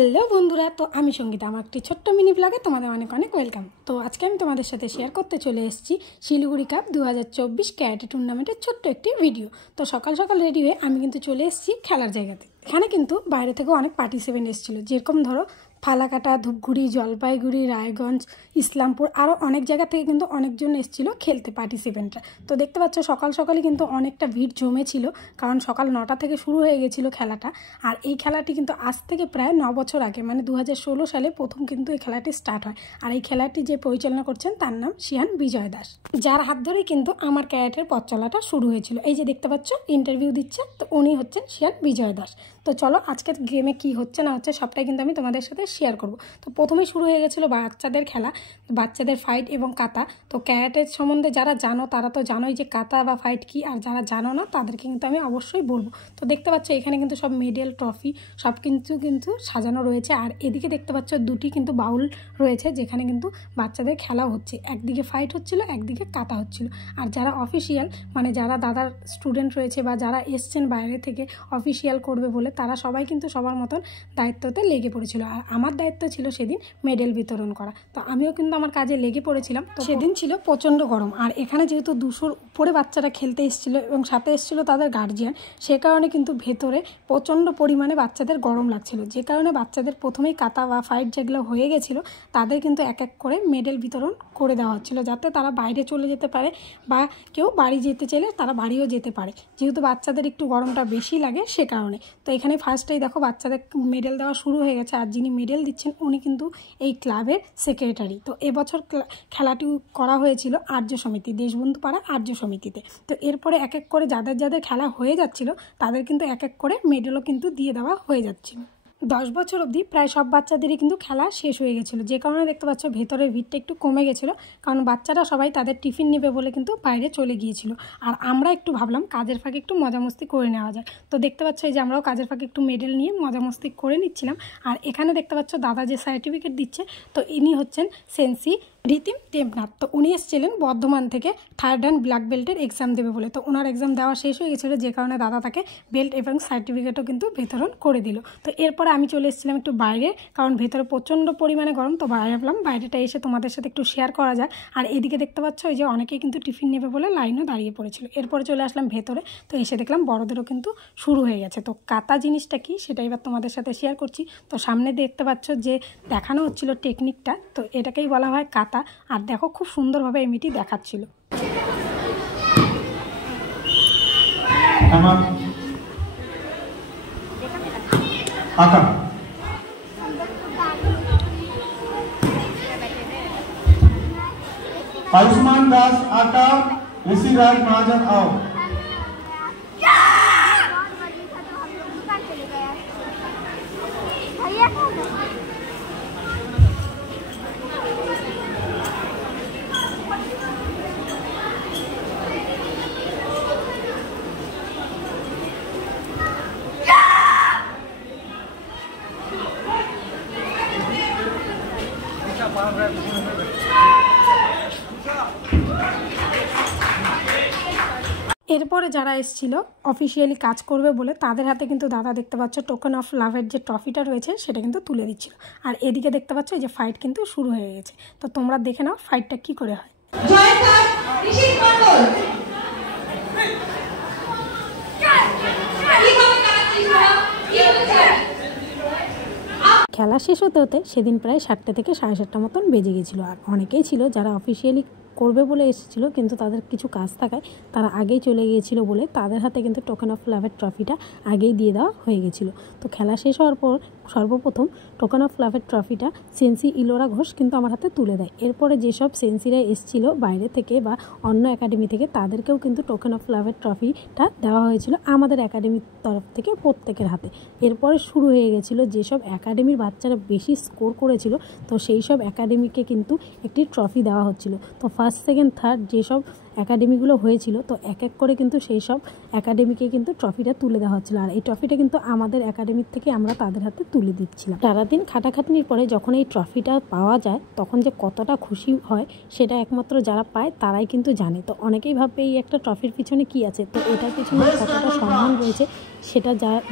Hello বন্ধুরা, তো আমি সঙ্গীতা। আমার একটি ছোট্ট মিনি ব্লগে তোমাদের অনেক অনেক ওয়েলকাম। তো আজকে আমি তোমাদের সাথে শেয়ার করতে চলে এসেছি শিলিগুড়ি কাপ 2024 ক্যারাটে টুর্নামেন্টের ছোট্ট একটি ভিডিও। তো সকাল সকাল রেডি হয়ে আমি কিন্তু চলে এসেছি খেলার জায়গাতে। এখানে কিন্তু বাইরে থেকেও অনেক পার্টিসিপেন্ট এসেছিলো, যেরকম ধরো ফালাকাটা, ধূপগুড়ি, জলপাইগুড়ি, রায়গঞ্জ, ইসলামপুর, আরও অনেক জায়গা থেকে কিন্তু অনেকজন এসেছিলো খেলতে পার্টিসিপেন্টরা। তো দেখতে পাচ্ছ সকাল সকালই কিন্তু অনেকটা ভিড় জমেছিল, কারণ সকাল 9টা থেকে শুরু হয়ে গেছিলো খেলাটা। আর এই খেলাটি কিন্তু আজ থেকে প্রায় 9 বছর আগে, মানে 2016 সালে প্রথম কিন্তু এই খেলাটি স্টার্ট হয়। আর এই খেলাটি যে পরিচালনা করছেন তার নাম শিয়ান বিজয় দাস, যার হাত ধরেই কিন্তু আমার ক্যারাটের পথ চলাটা শুরু হয়েছিল। এই যে দেখতে পাচ্ছ ইন্টারভিউ দিচ্ছে, তো উনি হচ্ছেন শিয়ান বিজয় দাস। তো চলো আজকের গেমে কি হচ্ছে না হচ্ছে সবটাই কিন্তু আমি তোমাদের সাথে শেয়ার করব। তো প্রথমেই শুরু হয়ে গেছিলো বাচ্চাদের খেলা, বাচ্চাদের ফাইট এবং কাতা। তো ক্যারাটের সম্বন্ধে যারা জানো তারা তো জানোই যে কাতা বা ফাইট কি, আর যারা জানো না তাদেরকে কিন্তু আমি অবশ্যই বলবো। তো দেখতে পাচ্ছ এখানে কিন্তু সব মেডেল, ট্রফি সব কিন্তু সাজানো রয়েছে। আর এদিকে দেখতে পাচ্ছ দুটি কিন্তু বাউল রয়েছে, যেখানে কিন্তু বাচ্চাদের খেলা হচ্ছে। একদিকে ফাইট হচ্ছিল, একদিকে কাতা হচ্ছিল। আর যারা অফিসিয়াল, মানে যারা দাদার স্টুডেন্ট রয়েছে বা যারা এসছেন বাইরে থেকে অফিসিয়াল করবে বলে, তারা সবাই কিন্তু সবার মতন দায়িত্বতে লেগে পড়েছিল। আর আমার দায়িত্ব ছিল সেদিন মেডেল বিতরণ করা। তো আমিও কিন্তু আমার কাজে লেগে পড়েছিলাম। তো সেদিন ছিল প্রচণ্ড গরম, আর এখানে যেহেতু 200-র উপরে বাচ্চারা খেলতে এসেছিল এবং সাথে এসেছিলো তাদের গার্জিয়ান, সে কারণে কিন্তু ভেতরে প্রচণ্ড পরিমাণে বাচ্চাদের গরম লাগছিল। যে কারণে বাচ্চাদের প্রথমেই কাতা বা ফাইট যেগুলো হয়ে গেছিলো তাদের কিন্তু এক এক করে মেডেল বিতরণ করে দেওয়া হচ্ছিলো, যাতে তারা বাইরে চলে যেতে পারে বা কেউ বাড়ি যেতে চাইলে তারা বাড়িও যেতে পারে, যেহেতু বাচ্চাদের একটু গরমটা বেশি লাগে সে কারণে। তো এখানে ফার্স্টেই দেখো বাচ্চাদের মেডেল দেওয়া শুরু হয়ে গেছে। আর যিনি মেডেল দিচ্ছেন উনি কিন্তু এই ক্লাবের সেক্রেটারি। তো এবছর খেলাটি করা হয়েছিল আর্য সমিতি, দেশবন্ধু পাড়া আর্য সমিতিতে। তো এরপরে এক এক করে যাদের যাদের খেলা হয়ে যাচ্ছিল তাদের কিন্তু এক এক করে মেডেলও কিন্তু দিয়ে দেওয়া হয়ে যাচ্ছিল। 10 বছর অবধি প্রায় সব বাচ্চাদেরই কিন্তু খেলা শেষ হয়ে গেছিলো, যে কারণে দেখতে পাচ্ছ ভেতরের ভিড়টা একটু কমে গেছিলো, কারণ বাচ্চারা সবাই তাদের টিফিন নেবে বলে কিন্তু বাইরে চলে গিয়েছিল। আর আমরা একটু ভাবলাম কাজের ফাঁকে একটু মজামস্তি করে নেওয়া যায়। তো দেখতে পাচ্ছ এই যে আমরাও কাজের ফাঁকে একটু মেডেল নিয়ে মজামস্তি করে নিচ্ছিলাম। আর এখানে দেখতে পাচ্ছ দাদা যে সার্টিফিকেট দিচ্ছে, তো ইনি হচ্ছেন সেন্সি রীতিম দেবনাথ। তো উনি এসেছিলেন বর্ধমান থেকে 3rd অ্যান্ড ব্ল্যাক বেল্টের এক্সাম দেবে বলে। তো ওনার এক্সাম দেওয়া শেষ হয়ে গেছিলো, যে কারণে দাদা তাকে বেল্ট এবং সার্টিফিকেটও কিন্তু বিতরণ করে দিল। তো এরপরে আমি চলে এসেছিলাম একটু বাইরে, কারণ ভেতরে প্রচণ্ড পরিমাণে গরম। তো ভাবলাম বাইরেটা এসে তোমাদের সাথে একটু শেয়ার করা যায়। আর এদিকে দেখতে পাচ্ছ ওই যে অনেকেই কিন্তু টিফিন নেবে বলে লাইনও দাঁড়িয়ে পড়েছিল। এরপরে চলে আসলাম ভেতরে, তো এসে দেখলাম বড়দেরও কিন্তু শুরু হয়ে গেছে। তো কাতা জিনিসটা কি সেটা এবার তোমাদের সাথে শেয়ার করছি। তো সামনে দেখতে পাচ্ছ যে দেখানো হচ্ছিল টেকনিকটা, তো এটাকেই বলা হয় কাতা। আর দেখো খুব সুন্দরভাবে এমনিটি দেখাচ্ছিল। आयुष्मान दास आका, ऋषिराज महाजन आओ। এরপরে যারা এসেছিল অফিসিয়ালি কাজ করবে বলে, তাদের হাতে কিন্তু দাদা দেখতে পাচ্ছ টোকেন অফ লাভের যে ট্রফিটা রয়েছে সেটা কিন্তু তুলে দিচ্ছিল। আর এদিকে দেখতে পাচ্ছ এই যে ফাইট কিন্তু শুরু হয়ে গেছে। তো তোমরা দেখে নাও ফাইটটা কি করে হয়। খেলা শেষ হতে হতে সেদিন প্রায় 7টা থেকে 7:30 মতন বেজে গেছিলো। আর অনেকেই ছিল যারা অফিসিয়ালি করবে বলে এসেছিলো, কিন্তু তাদের কিছু কাজ থাকায় তারা আগেই চলে গিয়েছিল বলে তাদের হাতে কিন্তু টোকেন অফ লাভের ট্রফিটা আগেই দিয়ে দেওয়া হয়ে গেছিলো। তো খেলা শেষ হওয়ার পর সর্বপ্রথম টোকেন অফ লাভের ট্রফিটা সেন্সি ইলোরা ঘোষ কিন্তু আমার হাতে তুলে দেয়। এরপরে যেসব সেন্সিরা এসেছিল বাইরে থেকে বা অন্য একাডেমি থেকে, তাদেরকেও কিন্তু টোকেন অফ লাভের ট্রফিটা দেওয়া হয়েছিল আমাদের একাডেমির তরফ থেকে প্রত্যেকের হাতে। এরপরে শুরু হয়ে গেছিলো যেসব একাডেমির বাচ্চারা বেশি স্কোর করেছিল, তো সেই সব একাডেমিকে কিন্তু একটি ট্রফি দেওয়া হচ্ছিল। তো ফার্স্ট, সেকেন্ড, থার্ড যেসব একাডেমিগুলো হয়েছিল, তো এক এক করে কিন্তু সেই সব একাডেমিকে কিন্তু ট্রফিটা তুলে দেওয়া হচ্ছিল। আর এই ট্রফিটা কিন্তু আমাদের একাডেমির থেকে আমরা তাদের হাতে তুলে দিচ্ছিলাম। সারাদিন খাটাখাটনির পরে যখন এই ট্রফিটা পাওয়া যায় তখন যে কতটা খুশি হয় সেটা একমাত্র যারা পায় তারাই কিন্তু জানে। তো অনেকেই ভাববে এই একটা ট্রফির পিছনে কি আছে, তো এটার পিছনে কতটা সম্মান রয়েছে সেটা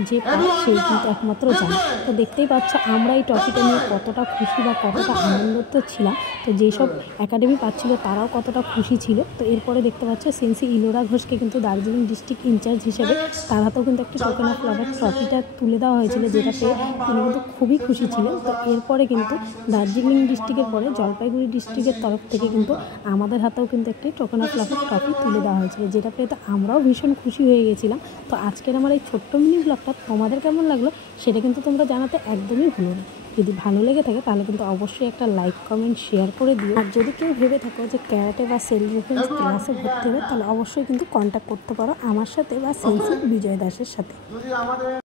যে পায় সেই কিন্তু একমাত্র জানে। তো দেখতেই পাচ্ছ আমরা এই ট্রফিটা নিয়ে কতটা খুশি বা কতটা আনন্দিত ছিলাম। তো যেসব একাডেমি পাচ্ছিল তারাও কতটা খুশি ছিল। তো এরপরে দেখতে পাচ্ছ সেন্সি ইলোরা ঘোষকে কিন্তু দার্জিলিং ডিস্ট্রিক্ট ইনচার্জ হিসেবে তার হাতেও কিন্তু একটি টোকেন অফ লাভের ট্রফিটা তুলে দেওয়া হয়েছিল, যেটা পেয়ে তিনি কিন্তু খুবই খুশি ছিলেন। তো এরপরে কিন্তু দার্জিলিং ডিস্ট্রিক্টের পরে জলপাইগুড়ি ডিস্ট্রিক্টের তরফ থেকে কিন্তু আমাদের হাতেও কিন্তু একটি টোকেন অফ লাভের ট্রফি তুলে দেওয়া হয়েছিল, যেটা পেয়ে তো আমরাও ভীষণ খুশি হয়ে গেছিলাম। তো আজকের আমার এই ছোট্ট মিনি ব্লগটা তোমাদের কেমন লাগলো সেটা কিন্তু তোমরা জানাতে একদমই ভুলো না। যদি ভালো লেগে থাকে তাহলে কিন্তু অবশ্যই একটা লাইক কমেন্ট শেয়ার করে দিও। আর যদি কেউ ভেবে থাকো যে ক্যারাটে বা সেলফ ডিফেন্স ক্লাসে ভর্তি হবে তাহলে অবশ্যই কিন্তু কন্ট্যাক্ট করতে পারো আমার সাথে বা সেন্সি বিজয় দাসের সাথে।